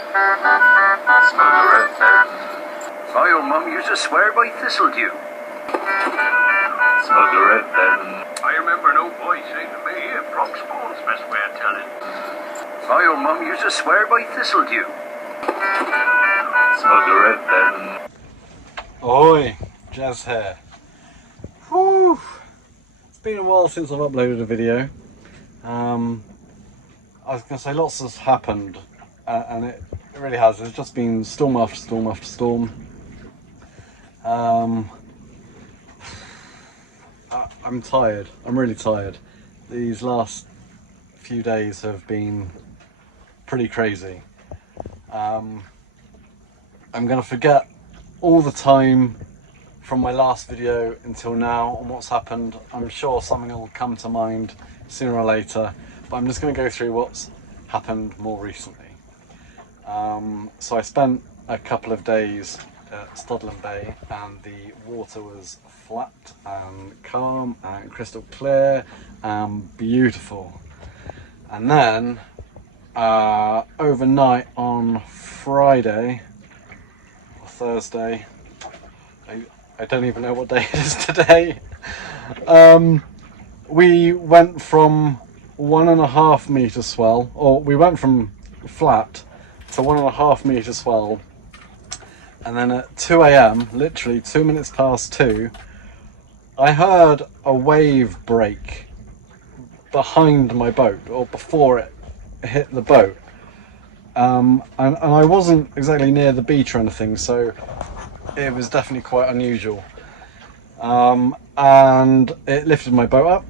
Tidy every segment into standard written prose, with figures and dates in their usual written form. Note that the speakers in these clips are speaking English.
Smell the red then. My old mum used to swear by thistledew. Smell the red then. I remember an old boy saying to me, Bronx Ball's best way of telling. My old mum used to swear by thistledew. Smell the red then. Ahoy, Jazz here. Whew. It's been a while since I've uploaded a video. I was going to say lots has happened, and it really has. There's just been storm after storm after storm. I'm tired. I'm really tired. These last few days have been pretty crazy. I'm going to forget all the time from my last video until now on what's happened. I'm sure something will come to mind sooner or later, but I'm just going to go through what's happened more recently. So I spent a couple of days at Studland Bay, and the water was flat and calm and crystal clear and beautiful. And then overnight on Friday or Thursday, I don't even know what day it is today, we went from 1.5 meter swell, or we went from flat to 1.5 meter swell, and then at 2 a.m, literally 2 minutes past 2, I heard a wave break behind my boat, or before it hit the boat, and I wasn't exactly near the beach or anything, so it was definitely quite unusual. And it lifted my boat up,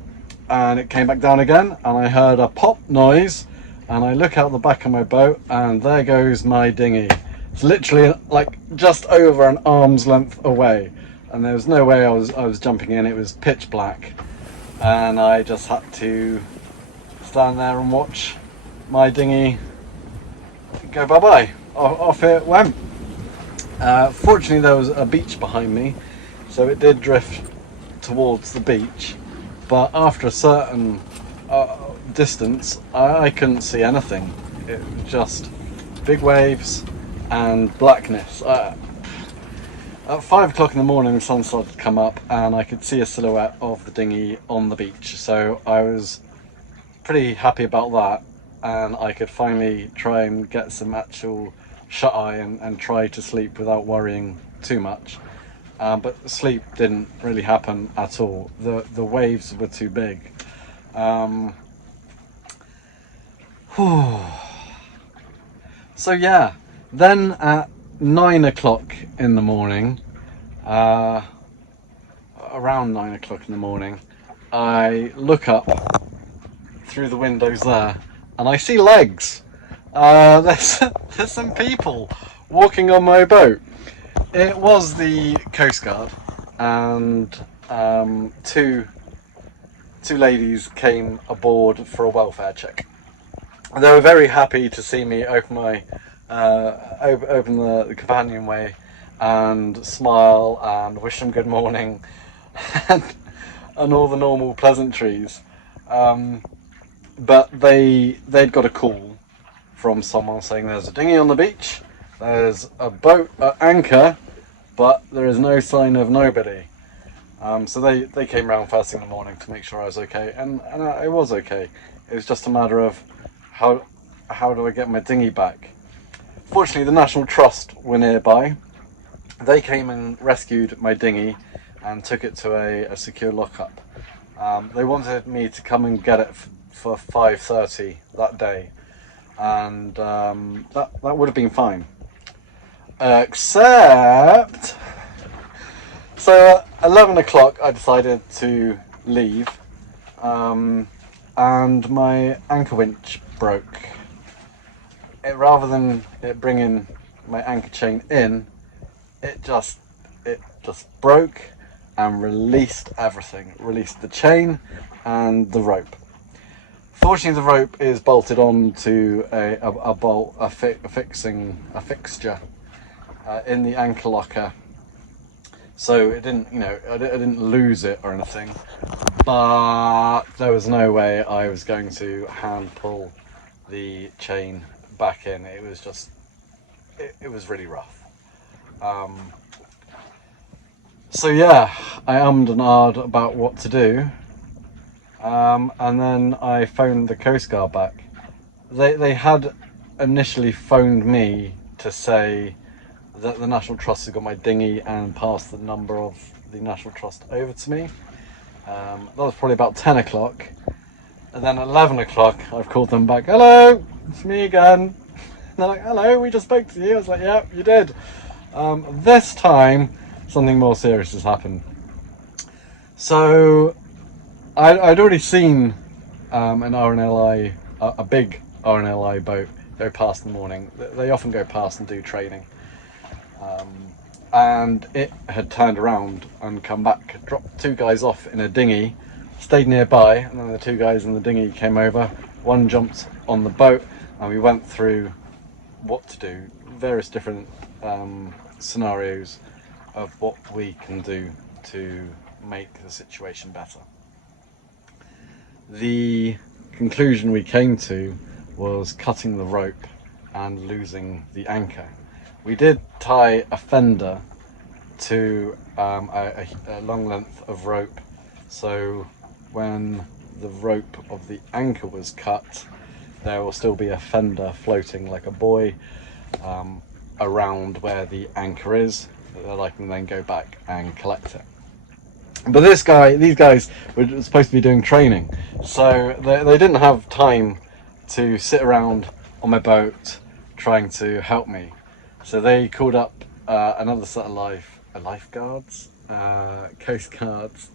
and it came back down again, and I heard a pop noise, and I look out the back of my boat, and there goes my dinghy. It's literally like just over an arm's length away, and there was no way I was jumping in. It was pitch black, and I just had to stand there and watch my dinghy go bye-bye. Off it went. Fortunately there was a beach behind me, so it did drift towards the beach, but after a certain distance I couldn't see anything. It was just big waves and blackness. At 5 o'clock in the morning the sun started to come up, and I could see a silhouette of the dinghy on the beach, so I was pretty happy about that, and I could finally try and get some actual shut-eye and try to sleep without worrying too much. But sleep didn't really happen at all. The waves were too big. So yeah, then at 9 o'clock in the morning, around 9 o'clock in the morning, I look up through the windows there, and I see legs. There's some people walking on my boat. It was the Coast Guard, and two ladies came aboard for a welfare check. And they were very happy to see me open my open the companionway and smile and wish them good morning and all the normal pleasantries. But they'd got a call from someone saying there's a dinghy on the beach, there's a boat at anchor, but there is no sign of nobody. So they came round first thing in the morning to make sure I was okay, and I was okay. It was just a matter of how do I get my dinghy back. Fortunately the National Trust were nearby. They came and rescued my dinghy and took it to a secure lockup. They wanted me to come and get it for 5:30 that day, and that would have been fine, except so at 11 o'clock I decided to leave, and my anchor winch broke. Rather than it bringing my anchor chain in, it just broke and released everything. Released the chain and the rope. Fortunately, the rope is bolted on to a fixture in the anchor locker, so it didn't, I didn't lose it or anything. But there was no way I was going to hand pull the chain back in. It was just it was really rough. So yeah, I ummed and ahed about what to do, and then I phoned the Coast Guard back. They had initially phoned me to say that the National Trust had got my dinghy and passed the number of the National Trust over to me. That was probably about 10 o'clock. And then at 11 o'clock, I've called them back. Hello, it's me again. And they're like, hello, we just spoke to you. I was like, yeah, you did. This time, something more serious has happened. So, I'd already seen an RNLI, a big RNLI boat go past in the morning. They often go past and do training. And it had turned around and come back, dropped two guys off in a dinghy, stayed nearby, and then the two guys in the dinghy came over. One jumped on the boat, and we went through what to do, various different scenarios of what we can do to make the situation better. The conclusion we came to was cutting the rope and losing the anchor. We did tie a fender to a long length of rope, so when the rope of the anchor was cut, there will still be a fender floating like a buoy around where the anchor is, that I can then go back and collect it. But these guys were supposed to be doing training, so they didn't have time to sit around on my boat trying to help me. So they called up another set of lifeguards, coast guards,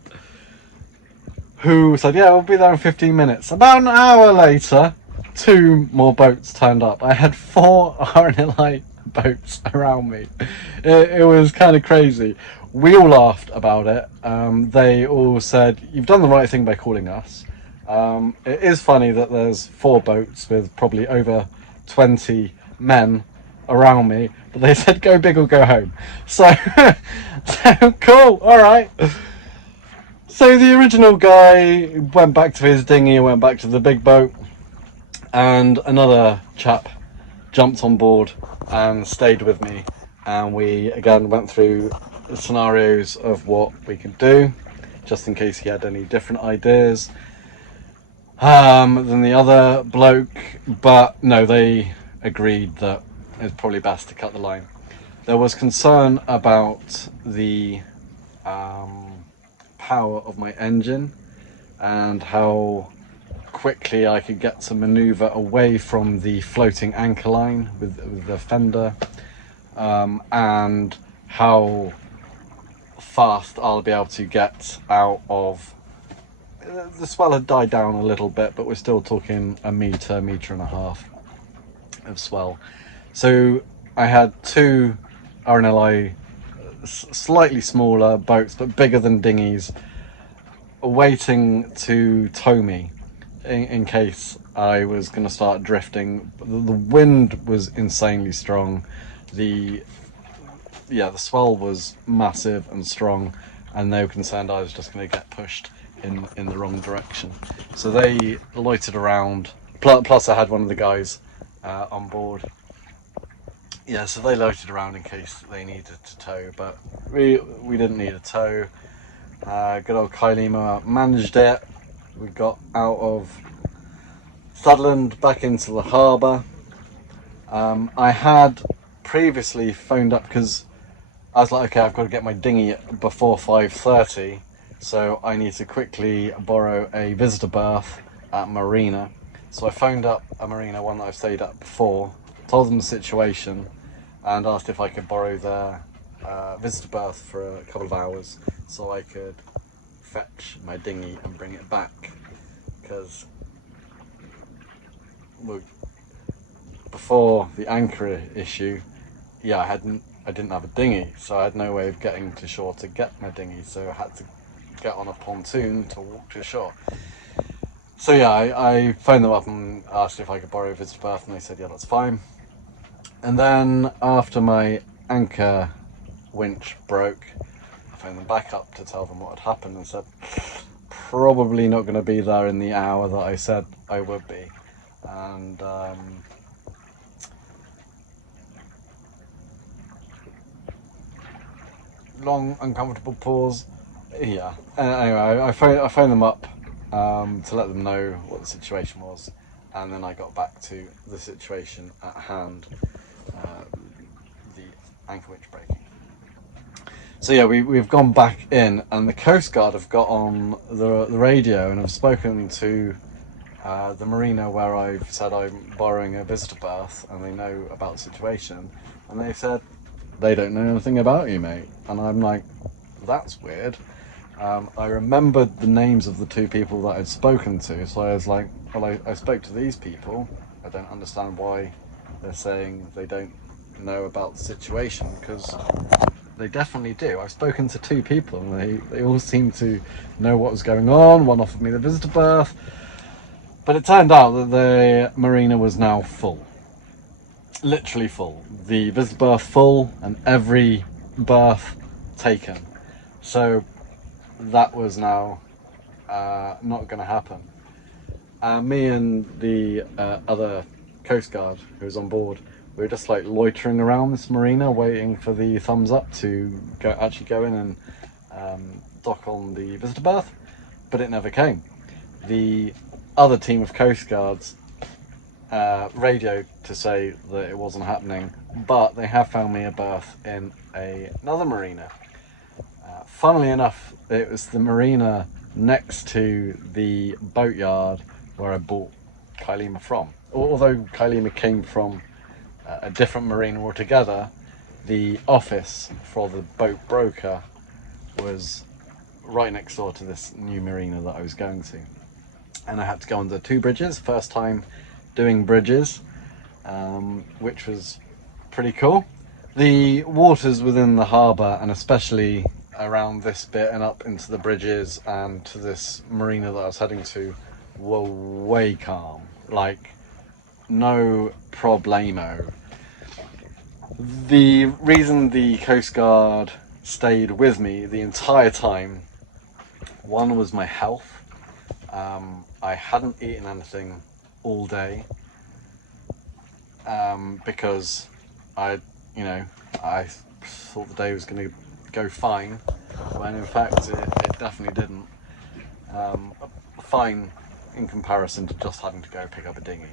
who said, yeah, we'll be there in 15 minutes. About an hour later, 2 more boats turned up. I had 4 RNLI boats around me. It was kind of crazy. We all laughed about it. They all said, you've done the right thing by calling us. It is funny that there's 4 boats with probably over 20 men around me, but they said go big or go home. So cool, all right. So the original guy went back to his dinghy, went back to the big boat, and another chap jumped on board and stayed with me, and we again went through the scenarios of what we could do, just in case he had any different ideas than the other bloke. But no, they agreed that it's probably best to cut the line. There was concern about the power of my engine and how quickly I could get to maneuver away from the floating anchor line with the fender, and how fast I'll be able to get out of. The swell had died down a little bit, but we're still talking a metre and a half of swell. So I had 2 RNLI slightly smaller boats but bigger than dinghies waiting to tow me in case I was going to start drifting. The wind was insanely strong. The swell was massive and strong, and they were concerned I was just going to get pushed in the wrong direction. So they loitered around. Plus I had one of the guys on board. Yeah, so they loitered around in case they needed to tow, but we didn't need a tow. Good old Kailima managed it. We got out of Studland back into the harbour. I had previously phoned up because I was like, okay, I've got to get my dinghy before 5:30, so I need to quickly borrow a visitor berth at Marina. So I phoned up a Marina, one that I've stayed at before, told them the situation, and asked if I could borrow their visitor berth for a couple of hours so I could fetch my dinghy and bring it back. Because before the anchor issue, yeah, I didn't have a dinghy, so I had no way of getting to shore to get my dinghy, so I had to get on a pontoon to walk to shore. So yeah, I phoned them up and asked if I could borrow a visitor berth, and they said yeah, that's fine. And then after my anchor winch broke, I phoned them back up to tell them what had happened and said probably not going to be there in the hour that I said I would be. And long, uncomfortable pause. Yeah. Anyway, I phoned them up to let them know what the situation was, and then I got back to the situation at hand, the anchor winch breaking. So yeah, we've gone back in, and the Coast Guard have got on the radio and have spoken to the marina where I've said I'm borrowing a visitor berth, and they know about the situation, and they said they don't know anything about you, mate. And I'm like, that's weird. I remembered the names of the two people that I'd spoken to, so I was like, well, I spoke to these people. I don't understand why they're saying they don't know about the situation, because they definitely do. I've spoken to two people and they all seem to know what was going on. One offered me the visitor berth, but it turned out that the marina was now full. Literally full. The visitor berth full and every berth taken. So that was now not going to happen. Me and the other Coast Guard who was on board, we were just like loitering around this marina waiting for the thumbs up to actually go in and dock on the visitor berth, but it never came. The other team of Coast Guards radioed to say that it wasn't happening, but they have found me a berth in another marina. Funnily enough, it was the marina next to the boatyard where I bought Kylema from. Although Kylema came from a different marina altogether, the office for the boat broker was right next door to this new marina that I was going to. And I had to go under 2 bridges, first time doing bridges, which was pretty cool. The waters within the harbour, and especially around this bit and up into the bridges and to this marina that I was heading to, were way calm. Like, no problemo. The reason the Coast Guard stayed with me the entire time, one was my health. I hadn't eaten anything all day because I thought the day was going to go fine, when in fact it definitely didn't. Fine in comparison to just having to go pick up a dinghy.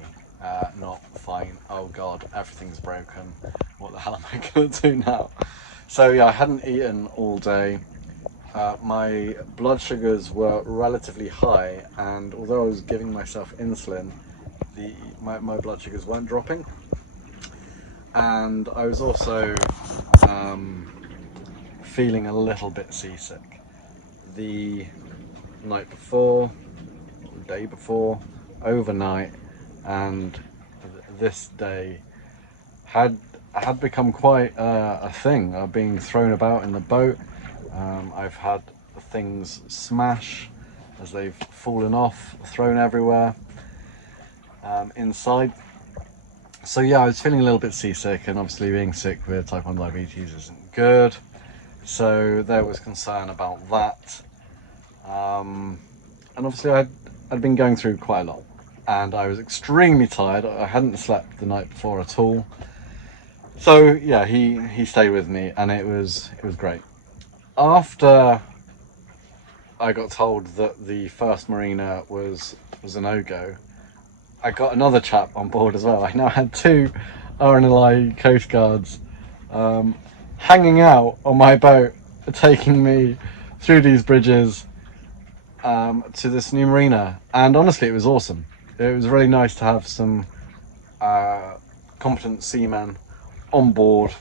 Not fine, oh god, everything's broken, what the hell am I going to do now? So yeah, I hadn't eaten all day. My blood sugars were relatively high, and although I was giving myself insulin, my blood sugars weren't dropping. And I was also feeling a little bit seasick. The night before, the day before, overnight, and this day had become quite a thing. Being thrown about in the boat. I've had things smash as they've fallen off, thrown everywhere inside. So yeah, I was feeling a little bit seasick, and obviously being sick with type 1 diabetes isn't good. So there was concern about that. And obviously I'd been going through quite a lot, and I was extremely tired. I hadn't slept the night before at all. So yeah, he stayed with me, and it was great. After I got told that the first marina was a no-go, I got another chap on board as well. I now had 2 RNLI Coast Guards hanging out on my boat, taking me through these bridges to this new marina. And honestly, it was awesome. It was really nice to have some competent seamen on board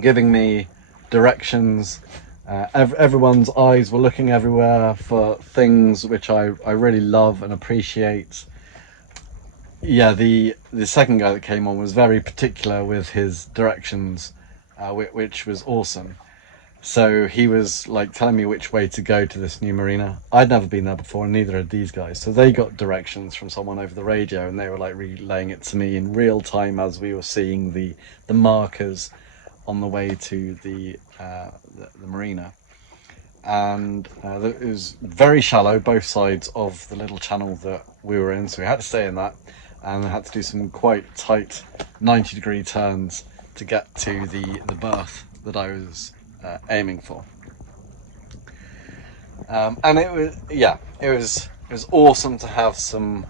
giving me directions. Everyone's eyes were looking everywhere for things which I really love and appreciate. Yeah, the second guy that came on was very particular with his directions, which was awesome. So he was like telling me which way to go to this new marina. I'd never been there before, and neither had these guys. So they got directions from someone over the radio, and they were like relaying it to me in real time as we were seeing the markers on the way to the marina. And it was very shallow, both sides of the little channel that we were in, so we had to stay in that, and I had to do some quite tight 90-degree turns to get to the berth that I was aiming for. And it was awesome to have some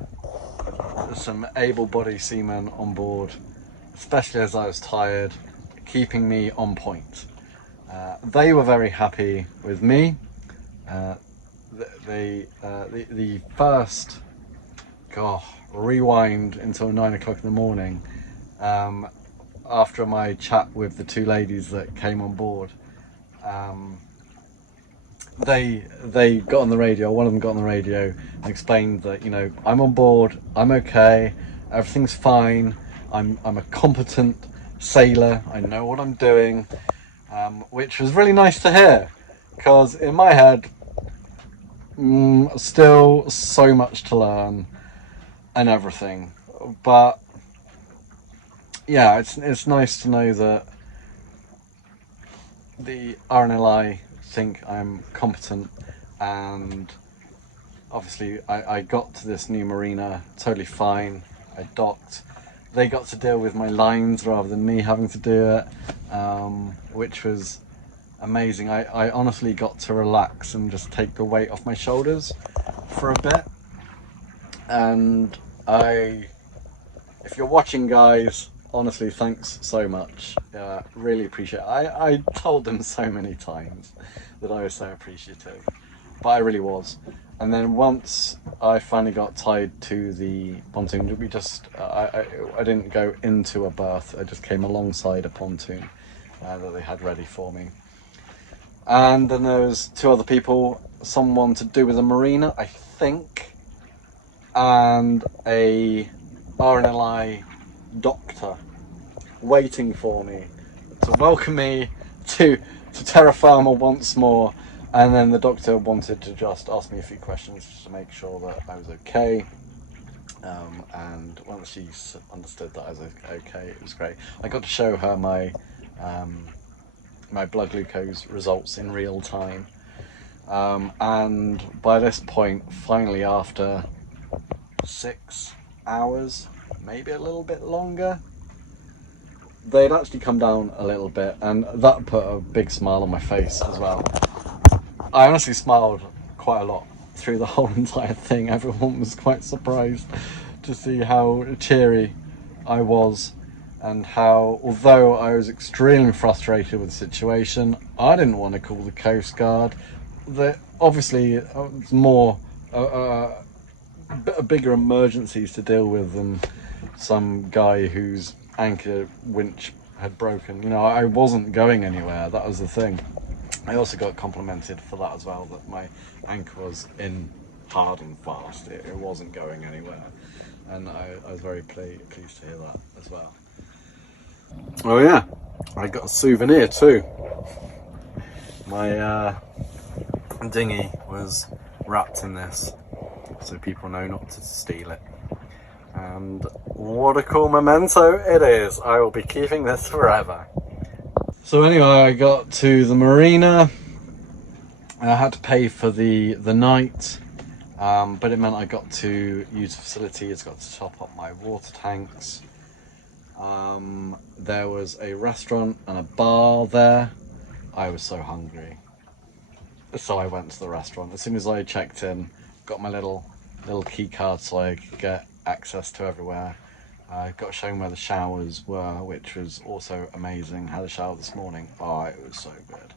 able-bodied seamen on board, especially as I was tired, keeping me on point. They were very happy with me. The first, rewind until 9 o'clock in the morning, after my chat with the two ladies that came on board. They got on the radio, one of them got on the radio and explained that, you know, I'm on board, I'm okay, everything's fine, I'm a competent sailor, I know what I'm doing, which was really nice to hear, because in my head, still so much to learn and everything, but yeah, it's nice to know that the RNLI think I'm competent, and obviously I got to this new marina totally fine. I docked, they got to deal with my lines rather than me having to do it, which was amazing. I honestly got to relax and just take the weight off my shoulders for a bit. And if you're watching, guys, honestly, thanks so much. Really appreciate it. I told them so many times that I was so appreciative, but I really was. And then once I finally got tied to the pontoon, we just I didn't go into a berth. I just came alongside a pontoon that they had ready for me. And then there was two other people, someone to do with a marina, I think, and a RNLI doctor waiting for me to welcome me to terra firma once more. And then the doctor wanted to just ask me a few questions just to make sure that I was okay, and once she understood that I was okay, it was great. I got to show her my my blood glucose results in real time, and by this point, finally, after 6 hours, maybe a little bit longer, they'd actually come down a little bit, and that put a big smile on my face as well. I honestly smiled quite a lot through the whole entire thing. Everyone was quite surprised to see how cheery I was, and how, although I was extremely frustrated with the situation, I didn't want to call the Coast Guard. Obviously, it's more bigger emergencies to deal with than some guy whose anchor winch had broken. You know, I wasn't going anywhere. That was the thing. I also got complimented for that as well, that my anchor was in hard and fast. It wasn't going anywhere, and I was very pleased to hear that as well. Oh yeah, I got a souvenir too. My dinghy was wrapped in this, so people know not to steal it. And what a cool memento it is. I will be keeping this forever. So anyway, I got to the marina. I had to pay for the night, but it meant I got to use the facilities, got to top up my water tanks. There was a restaurant and a bar there. I was so hungry, so I went to the restaurant. As soon as I checked in, got my little key card so I could get access to everywhere. I got shown where the showers were, which was also amazing. Had a shower this morning. Oh, it was so good.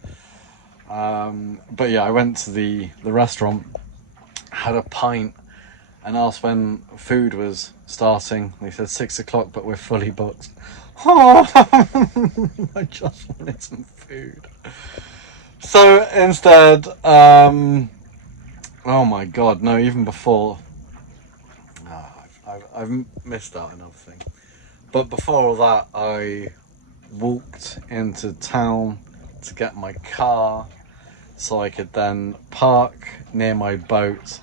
But yeah, I went to the restaurant, had a pint, and asked when food was starting. They said 6 o'clock, but we're fully booked. Oh, I just wanted some food. So instead, oh my god, no, even before, I've missed out another thing. But before all that, I walked into town to get my car so I could then park near my boat,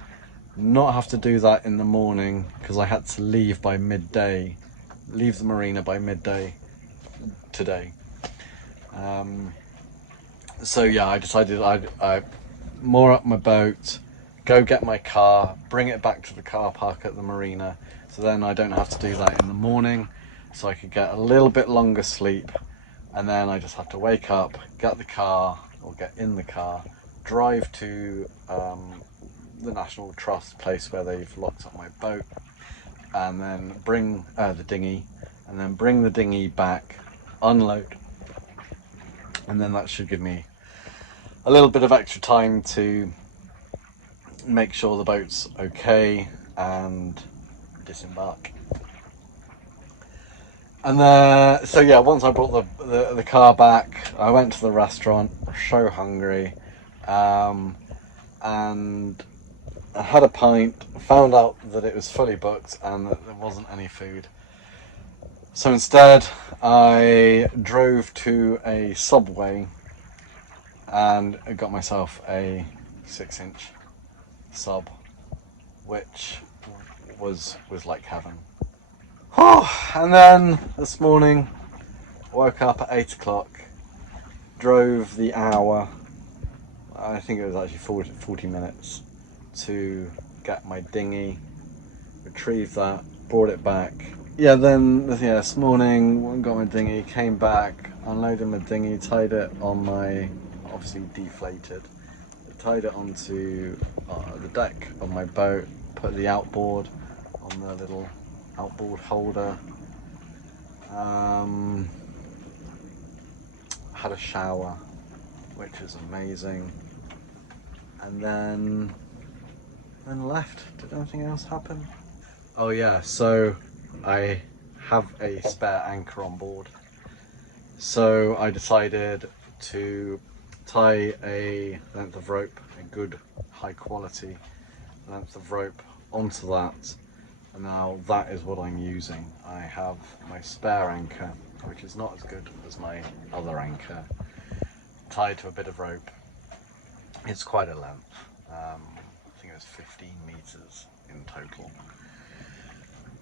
not have to do that in the morning because I had to leave by midday, leave the marina by midday today. So yeah, I decided I'd moor up my boat, go get my car, bring it back to the car park at the marina, so then I don't have to do that in the morning, so I could get a little bit longer sleep And then I just have to wake up, get the car, or get in the car, drive to the National Trust place where they've locked up my boat, and then bring the dinghy, and then bring the dinghy back, unload, and then that should give me a little bit of extra time to make sure the boat's okay and disembark. And so yeah, once I brought the car back, I went to the restaurant, so hungry, and I had a pint, found out that it was fully booked and that there wasn't any food. So instead, I drove to a Subway and got myself a 6-inch sub, which was like heaven. And then this morning, woke up at 8 o'clock, drove the hour, I think it was actually 40 minutes, to get my dinghy, retrieve that, brought it back. Then this morning, got my dinghy, came back, unloaded my dinghy, tied it on my, obviously deflated, tied it onto the deck of my boat, put the outboard on the little outboard holder, had a shower, which is amazing, and then left. Did anything else happen? Oh yeah, so I have a spare anchor on board, so I decided to tie a length of rope, a good high quality length of rope, onto that. And now that is what I'm using. I have my spare anchor, which is not as good as my other anchor, tied to a bit of rope. It's quite a length. I think it was 15 meters in total.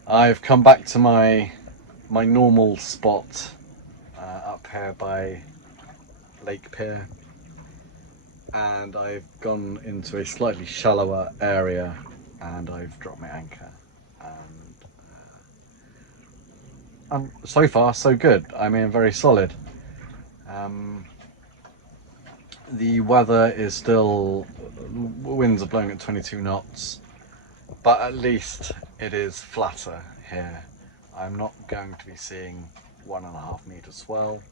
I've come back to my normal spot up here by Lake Pier, and I've gone into a slightly shallower area and I've dropped my anchor. And so far so good. I mean, very solid. The weather is still, winds are blowing at 22 knots, but at least it is flatter here. I'm not going to be seeing 1.5 meter swell,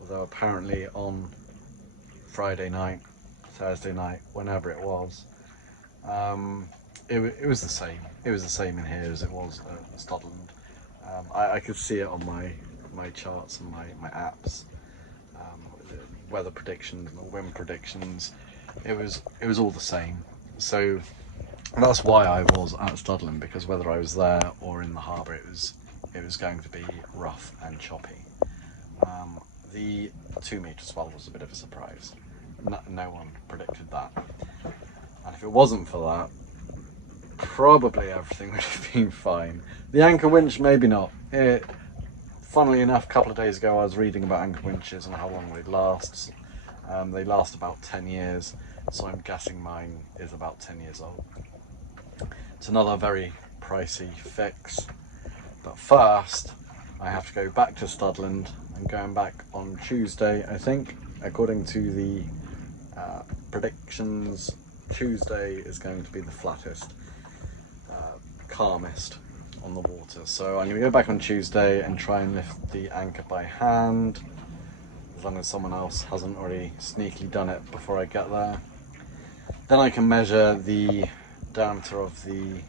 although apparently on Friday night, Thursday night, whenever it was, it was the same. It was the same in here as it was at Studland. I could see it on my charts and my apps, weather predictions and wind predictions. It was all the same. So that's why I was at Studland, because whether I was there or in the harbour, it was going to be rough and choppy. The 2 metre swell was a bit of a surprise. No one predicted that, and if it wasn't for that, probably everything would have been fine. The anchor winch, maybe not. Funnily enough, a couple of days ago I was reading about anchor winches and how long they last. They last about 10 years, so I'm guessing mine is about 10 years old. It's another very pricey fix, but first I have to go back to Studland. I'm going back on Tuesday, I think, according to the predictions. Tuesday is going to be the flattest, calmest on the water. So I'm going to go back on Tuesday and try and lift the anchor by hand, as long as someone else hasn't already sneakily done it before I get there. Then I can measure the diameter of the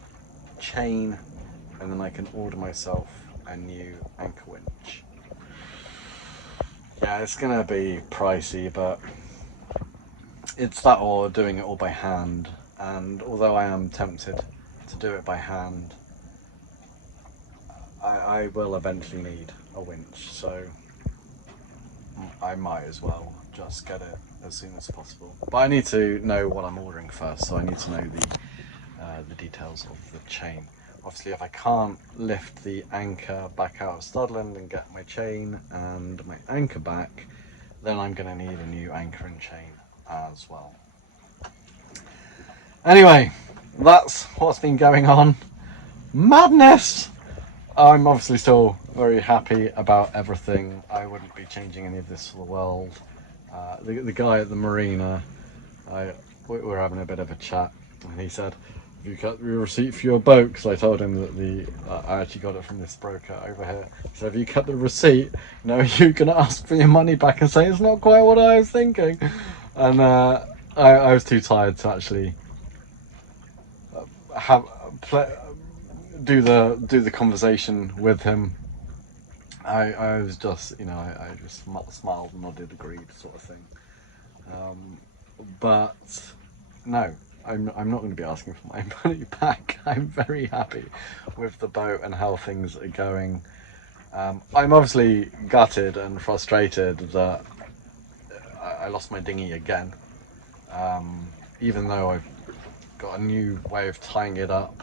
chain, and then I can order myself a new anchor winch. Yeah, it's going to be pricey, but it's that or doing it all by hand. And although I am tempted to do it by hand, I will eventually need a winch, so I might as well just get it as soon as possible. But I need to know what I'm ordering first, so I need to know the details of the chain. Obviously, if I can't lift the anchor back out of Studland and get my chain and my anchor back, then I'm going to need a new anchor and chain as well. Anyway, that's what's been going on. Madness! I'm obviously still very happy about everything. I wouldn't be changing any of this for the world. The guy at the marina, we were having a bit of a chat, and he said, "Have you got your receipt for your boat?" Because I told him that I actually got it from this broker over here. He said, "Have you got the receipt? No, you're gonna ask for your money back and say it's not quite what I was thinking." And I was too tired to actually have play, do the conversation with him. I was just, I just smiled and nodded, agreed, sort of thing. But no, I'm not going to be asking for my money back. I'm very happy with the boat and how things are going. I'm obviously gutted and frustrated that I lost my dinghy again. Even though I've got a new way of tying it up,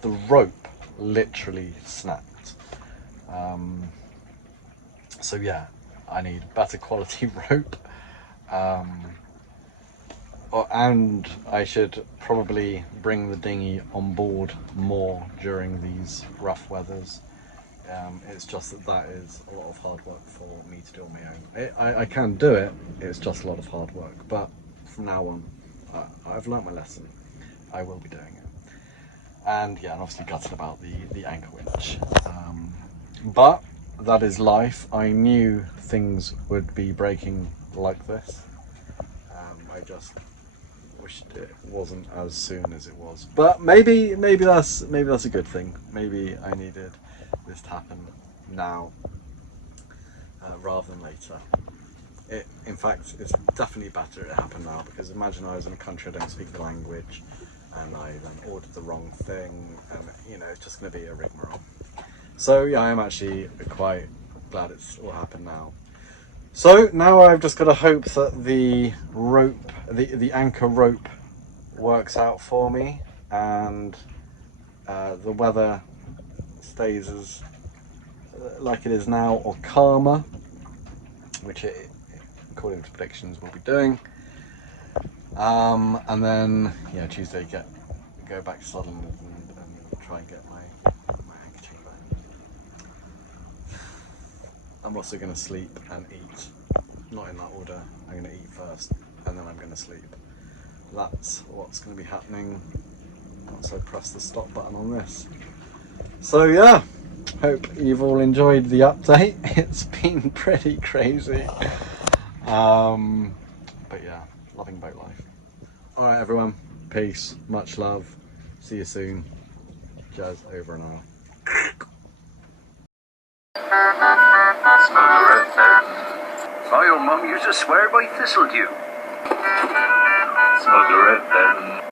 the rope literally snapped. So yeah, I need better quality rope. And I should probably bring the dinghy on board more during these rough weathers. It's just that is a lot of hard work for me to do on my own. I can do it, it's just a lot of hard work. But from now on, I've learnt my lesson. I will be doing it. And yeah, I'm obviously gutted about the anchor winch. But that is life. I knew things would be breaking like this. I just wished it wasn't as soon as it was. But maybe that's a good thing. Maybe I needed this to happen now rather than later. In fact, it's definitely better it happened now, because imagine I was in a country I don't speak the language and I then ordered the wrong thing, and it's just going to be a rigmarole. So yeah, I am actually quite glad it's all happened now. So now I've just got to hope that the rope, the anchor rope, works out for me, and the weather stays as like it is now, or calmer, which it, according to predictions, will be doing. And then yeah, Tuesday go back to Sutherland and try and get my anchor chain back. I'm also going to sleep and eat. Not in that order. I'm going to eat first, and then I'm going to sleep. That's what's going to be happening once I press the stop button on this. So yeah, hope you've all enjoyed the update. It's been pretty crazy. But yeah, loving boat life. Alright everyone, peace, much love, see you soon. Jazz over and out. My old mum used to swear by thistledew. Smugger FM.